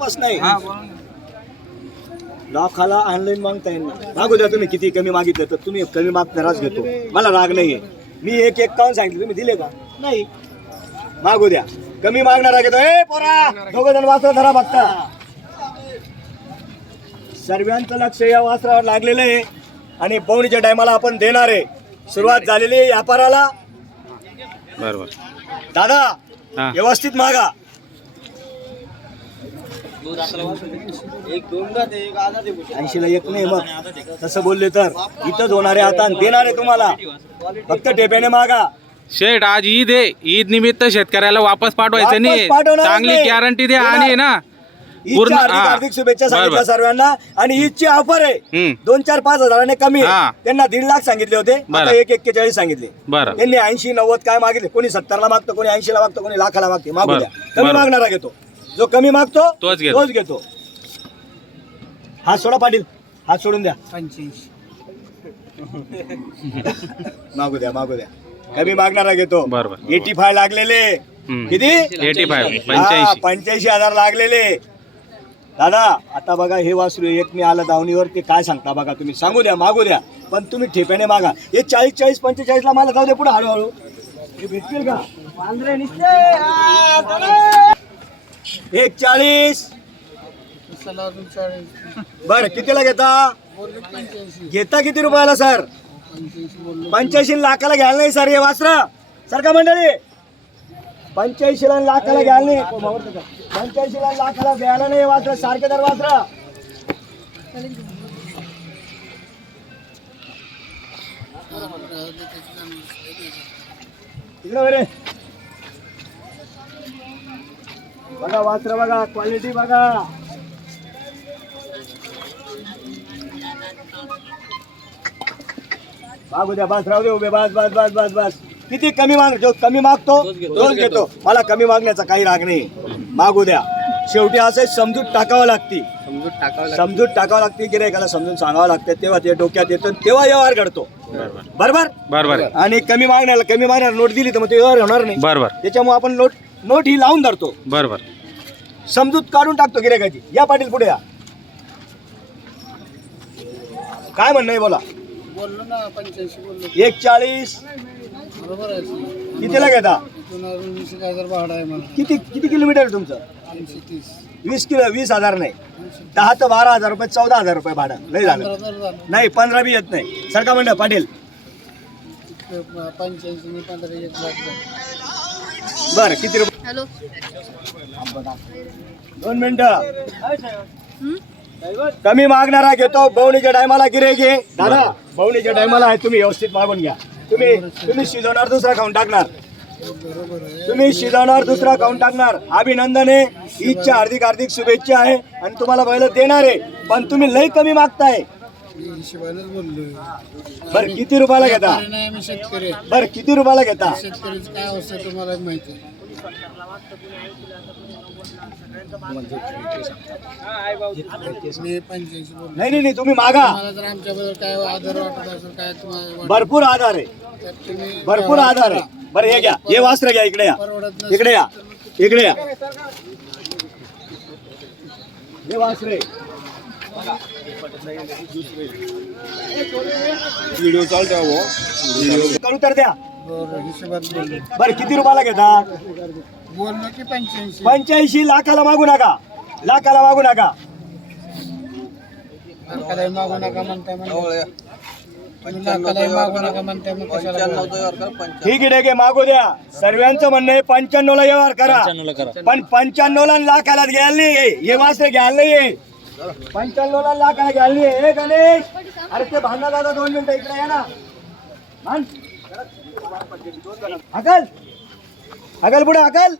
वापस नाही. लाखाला ऑनलाईन मागता येईल. मागू द्या तुम्ही किती कमी मागितलं तर तुम्ही कमी मागणारच घेतो. मला राग नाहीये. मी 151 सांगितलं तुम्ही दिले का नाही. मागू द्या कमी मागणारा घेतो. ए पोरा दोघं जण वासरा धरा बघता. सर्वांचं लक्ष या वासरावर लागलेलं आहे आणि पवनीच्या टायमाला आपण देणार आहे. सुरुवात झालेली आहे व्यापाराला. बरोबर दादा व्यवस्थित मागा. 80ला 1 नाही मग तसं बोलले तर इथंच होणारे आता देणारे तुम्हाला. फक्त टेप्याने मागा. शेठ आज ईद आहे. ईद निमित्त शेतकऱ्याला वापस पाठवायचं नाही. पाठवणार चांगली नाही. गॅरंटी द्या आणि ना ईदच्या हार्दिक शुभेच्छा सांगितल्या सर्वांना. आणि ईदची ऑफर आहे 2-4-5 हजाराने कमी. त्यांना 1.5 लाख सांगितले होते आता 1.41 सांगितले. त्यांनी 80-90 काय मागितले. कोणी 70ला मागतो, कोणी 80ला मागतो, कोणी लाखाला मागते. मागू द्या. कमी मागणारा घेतो. जो कमी मागतो तोच घेतो. हात सोडा पाटील. हात सोडून द्या. 85 मागू द्या मागू द्या. कमी मागणारा घेतो. 85 लागलेले. किती 85,000 लागलेले. दादा आता बघा हे वासरू एक मी आलं दावणीवर. ते काय सांगता बघा तुम्ही. सांगू द्या मागू द्या पण तुम्ही ठेप्याने मागा. हे 40-45 ला मला जाऊ दे पुढे हळूहळू. हे भेटतील का 140 बर कितीला घेता किती रुपयाला सर. 85 लाखाला घ्यायला नाही सर. हे वासरा सर का मंडळी 85 लाखाला घ्यायला नाही. 85 लाखाला घ्यायला नाही. वासरा सारखे दर वासरा. बघा वासरा बघा क्वालिटी बघा. मागू द्या बस राहू दे उभे. बस बस बस बस बस. किती कमी माग. जो कमी मागतो तोच घेतो. मला कमी मागण्याचा काही राग नाही. मागू द्या. शेवटी असं समजूत टाकावं लागते. समजूत टाकावं लागते. गिऱ्हाईकाला समजून सांगावं लागते. तेव्हा ते डोक्यात येतं तेव्हा व्यवहार घडतो. बरोबर. आणि कमी मागण्याला नोट दिली तर मग ते व्यवहार होणार नाही. बरोबर. त्याच्यामुळे आपण नोट ही लावून धरतो. बरोबर. समजूत काढून टाकतो गिऱ्हाईकाची. या पाटील पुढे या. काय म्हणणं आहे बोला. बोललो ना 85 बोललो. 140 बरोबर आहे. कितीला घेता. 20,000 भाडं आहे मला. किती किलोमीटर आहे तुमचं. 80-30 20,000 नाही. 10 तर 12,000 रुपये 14,000 रुपये भाडं लय झालं. नाही 15 बी येत नाही. सरका म्हणलं पाटील 85 15 1 लाख. बरं किती रुपये. हॅलो 2 मिनिटं. कमी मागणारा घेतो. बवणीच्या टायमाला गिरे घे. दादा बवणीच्या टायमाला आहे. तुम्ही व्यवस्थित मागून घ्या. तुम्ही शिजवणार दुसरा खाऊन टाकणार. तुम्ही शिजवणार दुसरा खाऊन टाकणार. अभिनंदन आहे. ईदच्या हार्दिक शुभेच्छा आहे आणि तुम्हाला बैल देणार आहे. पण तुम्ही लय कमी मागताय. बर किती रुपयाला घेता. बर किती रुपयाला घेता. शेतकऱ्याची काय अवस्था तुम्हाला माहिती आहे. नाही तुम्ही मागा. मला जर आमच्याबद्दल काय आदर वाटत असेल काय तुम्हाला भरपूर आधार आहे. भरपूर आधार आहे. बरं हे घ्या. हे वास्त्र घ्या. इकडे या. इकडे या. इकडे या. हे वास्त्र व्हिडिओ चालतो तर द्या. बरं किती रुपयाला घेता. बोललो की 85. 85 लाखाला मागू नका. लाखाला मागू नका. मागू नका म्हणताय. मागू नका म्हणताय. मग कशाला ठीक आहे मागू द्या. सर्वांचं म्हणणं आहे 95ला व्यवहार करा. पण 95ला लाखाला घ्यायला नाही. हे वास्त्र घ्यायला नाही. 95ला लाखाला घ्यायला नाही. हे गणेश अरे ते भांडा दादा 2 मिनिटं इकडे या ना. अकल पुढे अकल.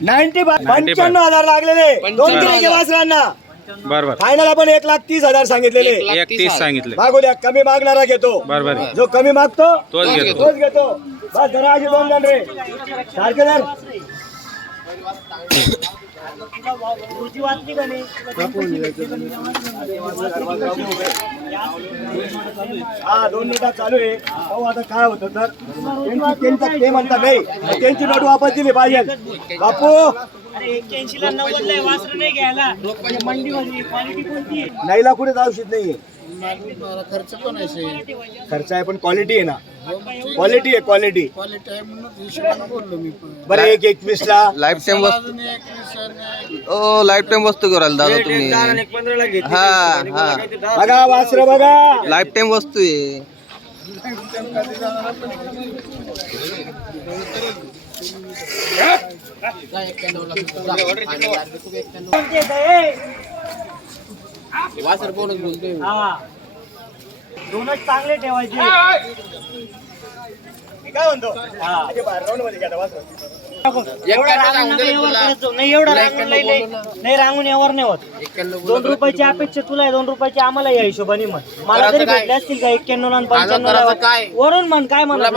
95,000 लागलेले 2 गिऱ्हाईक वासरांना. बरोबर. फायनल आपण 1,30,000 सांगितलेले. 1,30 सांगितले. मागू द्या. कमी मागणारा घेतो. बरोबर. जो कमी मागतो तोच घेतो. बस जरा असे 2 जण रे सारखे जर हा 2 मिनिटात चालू आहे. अहो आता काय होतं तर त्यांचं ते म्हणतात नाही त्यांची नोट वापस दिली पाहिजे. बापू 81 ला 90 ला वासर नाही घ्यायला मंडीमध्ये क्वालिटी कोणती आहे? नाहीला कुठे औषध नाहीये. मला खर्च पण आहे खर्च आहे पण क्वालिटी आहे ना. क्वालिटी आहे क्वालिटी. क्वालिटी आहे म्हणून हिशोबाने बोललो मी पण. बरं 1:21 ला लाईफ टाइम वस्तू अजून एक विषय ओ लाईफ टाइम वस्तू कराल दादा तुम्ही हा हा बघा वासर बघा. लाईफ टाइम वस्तू आहे. कोणते आहे? वासर कोणच बोलतोय हा दोनच चांगले ठेवायचे. मी काय म्हणतो हा. अरे बाहेर राऊंड मध्ये घ्या वासर. एवढा रांगून नका यावर करायचो. नाही एवढं रांगून नाही रांगून यावर नाही होत. 2 रुपयाची अपेक्षा तुला आहे 2 रुपयाची आम्हाला या हिशोबाने म्हण. मला तरी भेटले असतील का 91 ला 95 वरून म्हण. काय म्हणा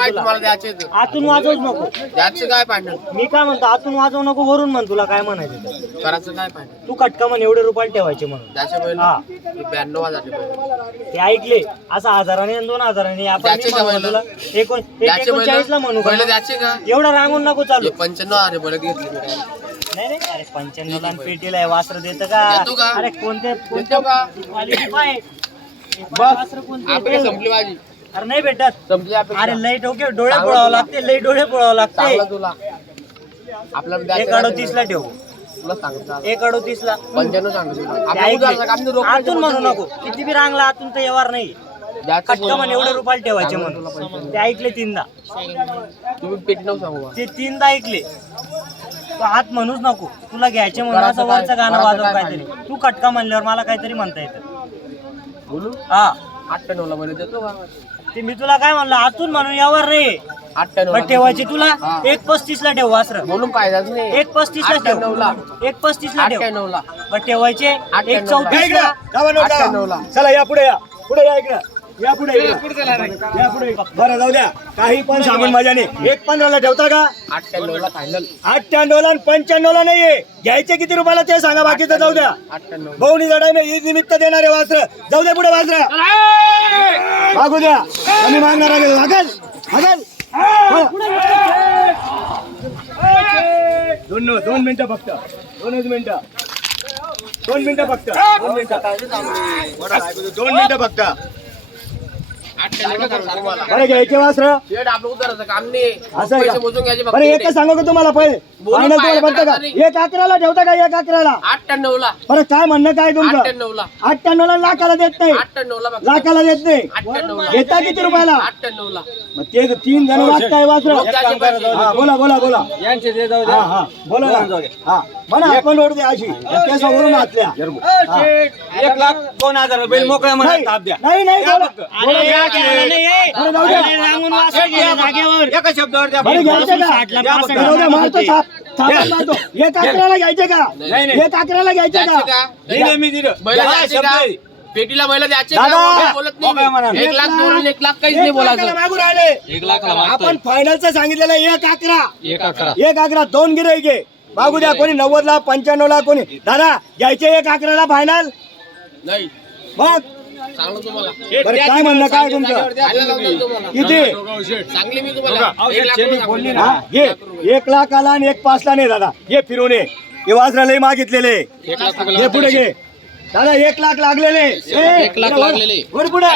आतून वाजवूच नको. काय पाहिजे मी काय म्हणतो आतून वाजवू नको वरून म्हण. तुला काय म्हणायचं करायचं काय पाहिजे तू खटका म्हण एवढे रुपये ठेवायचे म्हणून. हा 92,000 ते ऐकले असं 1000 आणि 2000 आपण द्यायचे का म्हणू तुला 39 ला म्हणू का? द्यायचे का एवढं रांगून नको चालू. 95,000 बरं घेतली नाही नाही अरे 95 ला पेटीला आहे वासर देतं देतो का? का? अरे कोणते देतो का? क्वालिटी पाय वासर कोणते आपली संपली माझी अरे नाही भेटत. संपली अरे लई डोके डोळे पोळावं लागते लई डोळे पोळावं लागते. चांगलं तुला आपल्याला 138 ला ठेवू तुला सांगतो 138 ला 95 सांगतो तुला. ते आपल्या ऐकले. उद्या आम्ही रोख आतून म्हणू नको किती बी रांगला आतून तर व्यवहार नाही. द्यायचं खटका म्हण एवढे रुपये ठेवायचे म्हणून. ते ऐकले 3दा. तुम्ही पेट नव्हतं सांगू बा. ते 3दा ऐकले. तू हात म्हणूच नको तुला घ्यायचे म्हणून असं करायचं वरचं गाणं काय? वाजव करायचं काहीतरी. तू खटका म्हणल्यावर मला काहीतरी म्हणता येतं. बोलू हा 98 ला बरं देतो का ते मी तुला काय म्हणलं आतून म्हणून यावर रे 98 बट ठेवायची तुला हा. 1:35 ला ठेव वासर. बोलून पाहिजेच नाही 1:35 ला 98 ला. ठेव 1:35 ला ठेव 98 ला बट ठेवायचे 98 या 1:34 इकडं. ला. गावा नोट गावा. 98 ला. चला या पुढे या पुढे या इकडं या पुढे या पुढे. बरं जाऊ द्या काही पण सांगून माझ्याने 1:15 ला ठेवता का? 98 ला फायनल 98 ला आणि 95 ला नाहीये. घ्यायचे किती रुपयाला ते सांगा बाकीचं जाऊ द्या. 98 बहुनी जडाय मी ईद निमित्त देणारे वासर जाऊ द्या पुढे वासर मागू द्या. कमी मागणार आहे लागल लागल. 2 मिनिटं फक्त 2 मिनिटं 2 मिनिटं फक्त 2 मिनिटं 2 मिनिटं फक्त. 98 ला सांगतो मला. बरं घ्यायचे वासर शेड आपलं उतरायचं काम नाही असं आहे पैसे मोजून घ्यायचे का? फक्त बरं इकडे. एकच सांगू का तुम्हाला पहिले बोलून फायनल तुम्हाला म्हणता का नाही. 1:11 ला ठेवता का 1:11 ला? 98 ला बरं काय म्हणणं काय तुमचं? 98 ला 98 ला लाखाला देत नाही 98 ला फक्त. लाखाला देत नाही 98 ला घेता किती रुपयाला? 98 ला मग ते 3 जण वाचताय वासर. हा बोला बोला बोला यांचे ते जाऊ हा हा बोला ना. हा म्हणा आपण ओढ द्या अशी त्या समोरून आतल्या. 1,02,000 बैल मोकळ्या नाही नाही नाही बोला. बोला घ्या. बरं जाऊ द्या. रांगून वासर गेले जागेवर. एका शब्दावर द्या. बरं घ्यायचे का? 60 ला 65 जाऊ द्या, ला मारतो थाप. थापात मारतो. 1:11 घ्यायचे का? 1:11 घ्यायचे द्यायचे का? का दिलं मी दिलं. बैल हा, द्यायचे शब्द का? आहे. पेटीला बैल द्यायचे दादा! का? मोकळं बोलत नाही मोकळं म्हणा. मी. 1 लाख दोन 1 लाख काहीच 1 नाही लाखाला बोलायचं मागून राहिले. 1 लाखाला मागतोय. आपण फायनलचं सांगितलेलं 1:11 1:11. 1:11 2 गिऱ्हाईके मागू द्या. कोणी 90 ला 95 ला कोणी दादा घ्यायचे 1:11 ला फायनल. नाही मग सांगलो तुम्हाला बरं काय म्हणणं काय तुमचं? खायला लावलं तुम्हाला किती? चांगली मी तुम्हाला 1 लाख रुपये सांगतो. हा, घे 1 लाखाला आणि 1:05 ला नाही दादा. घे फिरून ये. हे वासरा लय मागितलेले. 1 लाख घे पुढे घे दादा. 1 लाख लागलेले. 1 लाख लागलेले. वर पुढे